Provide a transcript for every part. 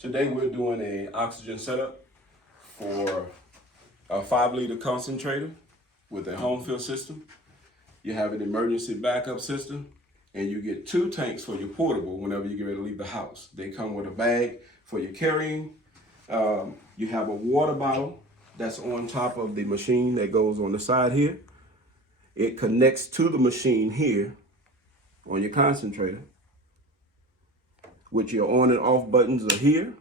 Today we're doing an oxygen setup for a 5-liter concentrator with a home fill system. You have an emergency backup system, and you get 2 tanks for your portable whenever you get ready to leave the house. They come with a bag for your carrying. You have a water bottle that's on top of the machine that goes on the side here. It connects to the machine here on your concentrator, which your on and off buttons are here.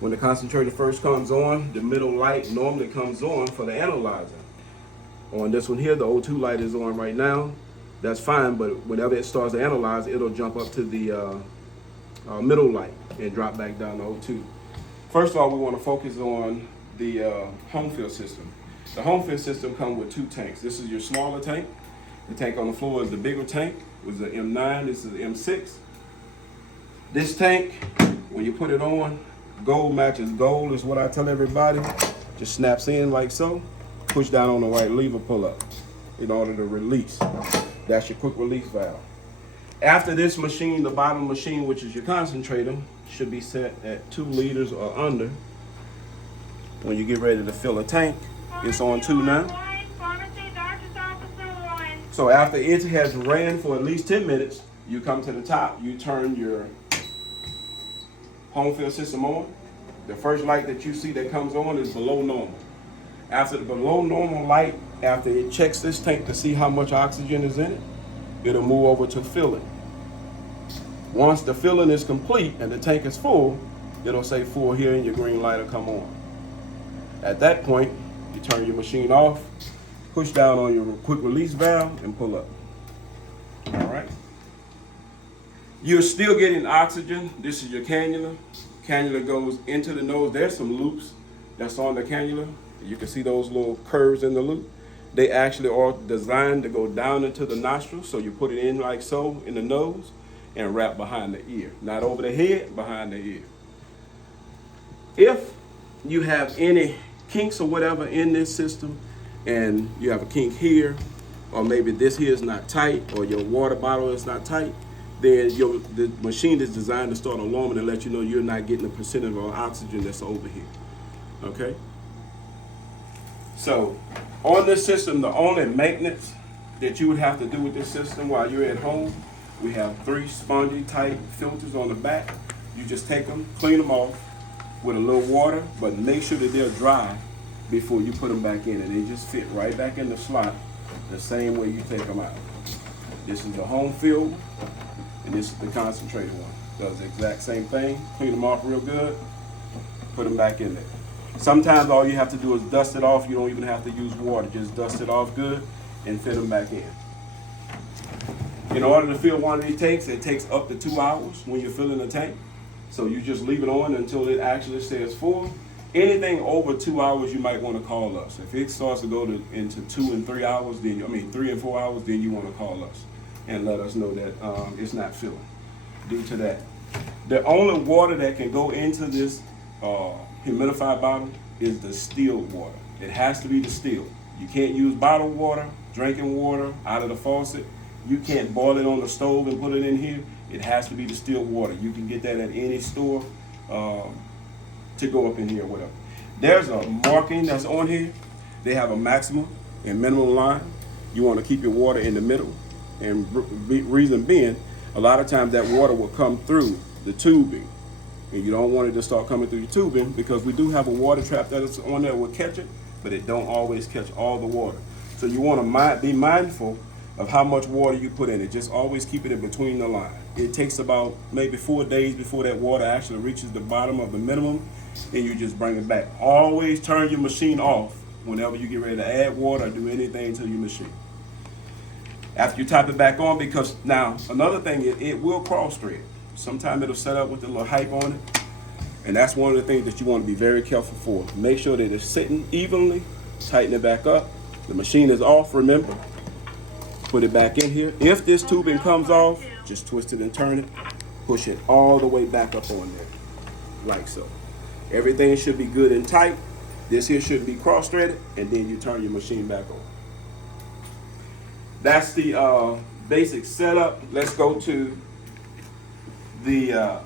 When the concentrator first comes on, the middle light normally comes on for the analyzer. On this one here, the O2 light is on right now. That's fine, but whenever it starts to analyze, it'll jump up to the middle light and drop back down to O2. First of all, we want to focus on the home fill system. The home fill system comes with 2 tanks. This is your smaller tank. The tank on the floor is the bigger tank. It was the M9, this is the M6. This tank, when you put it on, gold matches gold is what I tell everybody. Just snaps in like so. Push down on the right lever, pull up in order to release. That's your quick release valve. After this machine, the bottom machine, which is your concentrator, should be set at 2 liters or under. When you get ready to fill a tank, it's on 2 now. So after it has ran for at least 10 minutes, you come to the top, you turn your home fill system on. The first light that you see that comes on is below normal. After the below normal light, after it checks this tank to see how much oxygen is in it, it'll move over to filling. Once the filling is complete and the tank is full, it'll say full here and your green light will come on. At that point, you turn your machine off, push down on your quick release valve and pull up. All right. You're still getting oxygen. This is your cannula. Cannula goes into the nose. There's some loops that's on the cannula. You can see those little curves in the loop. They actually are designed to go down into the nostril. So you put it in like so in the nose and wrap behind the ear. Not over the head, behind the ear. If you have any kinks or whatever in this system, and you have a kink here, or maybe this here is not tight, or your water bottle is not tight, then the machine is designed to start alarming and let you know you're not getting the percentage of oxygen that's over here. Okay? So, on this system, the only maintenance that you would have to do with this system while you're at home, we have 3 spongy type filters on the back. You just take them, clean them off with a little water, but make sure that they're dry before you put them back in, and they just fit right back in the slot the same way you take them out. This is the home fill, and this is the concentrated one. Does the exact same thing. Clean them off real good, put them back in there. Sometimes all you have to do is dust it off. You don't even have to use water. Just dust it off good and fit them back in. In order to fill one of these tanks, it takes up to 2 hours when you're filling a tank. So you just leave it on until it actually says full. Anything over 2 hours, you might want to call us. If it starts to go into 2 and 3 hours, then 3 and 4 hours, then you want to call us and let us know that it's not filling. Due to that, the only water that can go into this humidified bottle is the distilled water. It has to be distilled. You can't use bottled water, drinking water out of the faucet. You can't boil it on the stove and put it in here. It has to be distilled water. You can get that at any store. To go up in here or whatever. There's a marking that's on here. They have a maximum and minimum line. You want to keep your water in the middle. And reason being, a lot of times that water will come through the tubing. And you don't want it to start coming through the tubing because we do have a water trap that is on there that will catch it, but it don't always catch all the water. So you want to be mindful of how much water you put in it. Just always keep it in between the line. It takes about maybe 4 days before that water actually reaches the bottom of the minimum, and you just bring it back. Always turn your machine off whenever you get ready to add water or do anything to your machine. After you top it back on, because now another thing, it will cross thread. Sometimes it'll set up with a little hype on it, and that's one of the things that you want to be very careful for. Make sure that it's sitting evenly, tighten it back up. The machine is off, remember. Put it back in here. If this tubing comes off, just twist it and turn it. Push it all the way back up on there, like so. Everything should be good and tight. This here should be cross-threaded, and then you turn your machine back on. That's the basic setup. Let's go to the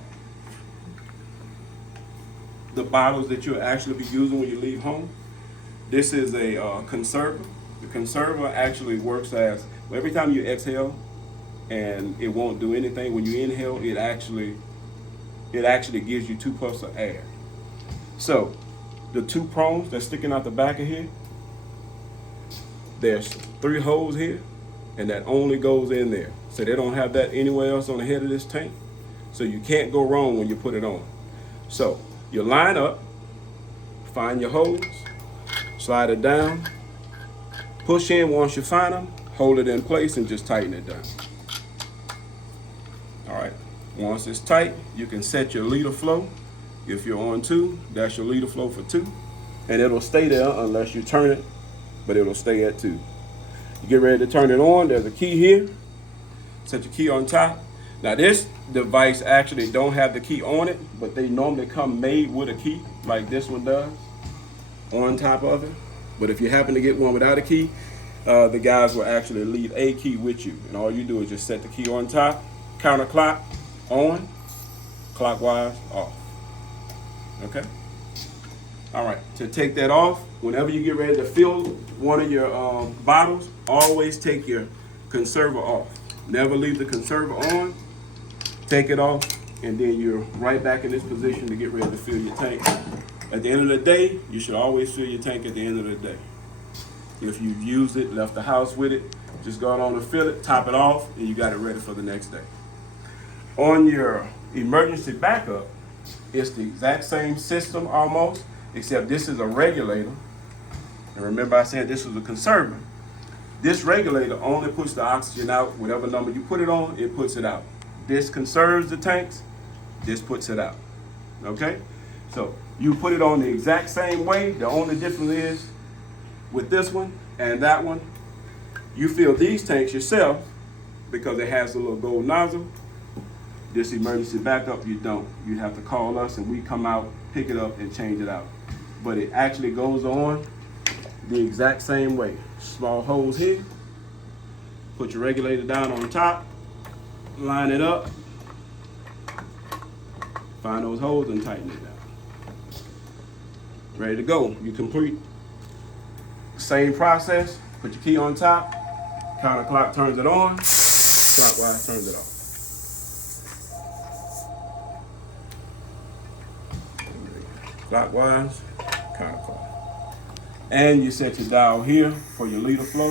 bottles that you'll actually be using when you leave home. This is a conserver. The conserver actually works as, well, every time you exhale, and it won't do anything. When you inhale, it actually gives you 2 puffs of air. So the 2 prongs that's sticking out the back of here, there's 3 holes here, and that only goes in there. So they don't have that anywhere else on the head of this tank. So you can't go wrong when you put it on. So you line up, find your holes, slide it down, push in once you find them, hold it in place, and just tighten it down. All right, once it's tight, you can set your liter flow. If you're on 2, that's your liter flow for 2. And it'll stay there unless you turn it, but it'll stay at 2. You get ready to turn it on, there's a key here. Set your key on top. Now this device actually don't have the key on it, but they normally come made with a key, like this one does, on top of it. But if you happen to get one without a key, the guys will actually leave a key with you. And all you do is just set the key on top, counterclock, on, clockwise, off. Okay? All right, to take that off, whenever you get ready to fill one of your bottles, always take your conserver off. Never leave the conserver on. Take it off, and then you're right back in this position to get ready to fill your tank. At the end of the day, you should always fill your tank at the end of the day. If you've used it, left the house with it, just go on and fill it, top it off, and you got it ready for the next day. On your emergency backup, it's the exact same system almost, except this is a regulator. And remember I said this was a conserver. This regulator only puts the oxygen out. Whatever number you put it on, it puts it out. This conserves the tanks, this puts it out. Okay? So you put it on the exact same way. The only difference is with this one and that one, you fill these tanks yourself because it has a little gold nozzle. This emergency backup, you don't. You have to call us and we come out, pick it up, and change it out. But it actually goes on the exact same way. Small holes here. Put your regulator down on top. Line it up. Find those holes and tighten it down. Ready to go. You complete same process. Put your key on top. Counterclock turns it on. Clockwise turns it off. Clockwise, counterclock. And you set your dial here for your liter flow.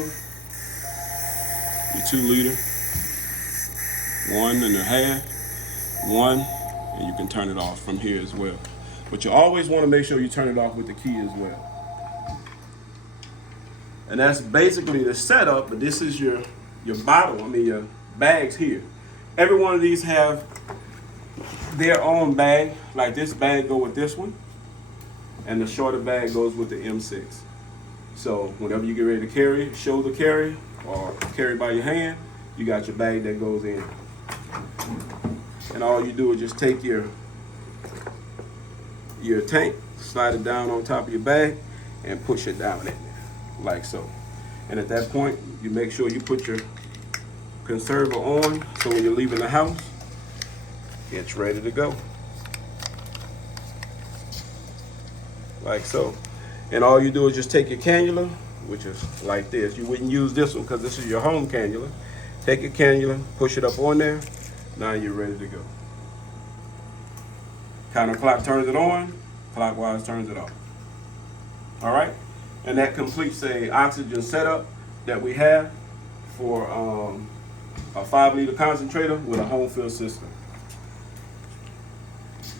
Your 2 liter. 1.5. 1. And you can turn it off from here as well. But you always want to make sure you turn it off with the key as well. And that's basically the setup, but this is your bottle, your bags here. Every one of these have their own bag. Like this bag go with this one. And the shorter bag goes with the M6. So whenever you get ready to carry, shoulder carry, or carry by your hand, you got your bag that goes in. And all you do is just take your tank, slide it down on top of your bag, and push it down in there, like so. And at that point, you make sure you put your conserver on, so when you're leaving the house, it's ready to go. Like so. And all you do is just take your cannula, which is like this. You wouldn't use this one because this is your home cannula. Take your cannula, push it up on there. Now you're ready to go. Counterclock turns it on, clockwise turns it off. All right? And that completes a oxygen setup that we have for a 5 liter concentrator with a home fill system.